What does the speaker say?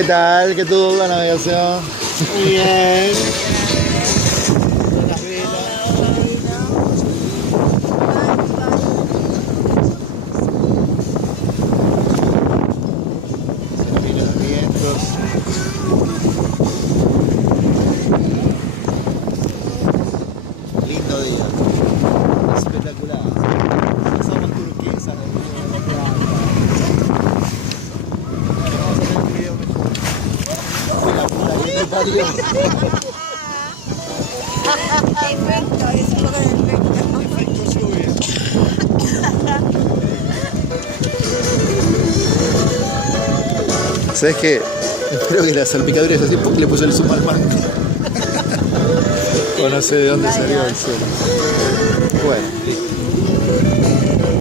¿Qué tal? ¿Qué tal la navegación? Muy bien. Los vientos. Lindo día. Espectacular. Pasamos turquesa. Vamos a hacer un video mejor. La puta que te parió. Efecto, es un poco de efecto. Efecto lluvia. ¿Sabes qué? Espero que la salpicadura es así porque le puso el zoom al mango. O no sé de dónde salió el sol. Bueno.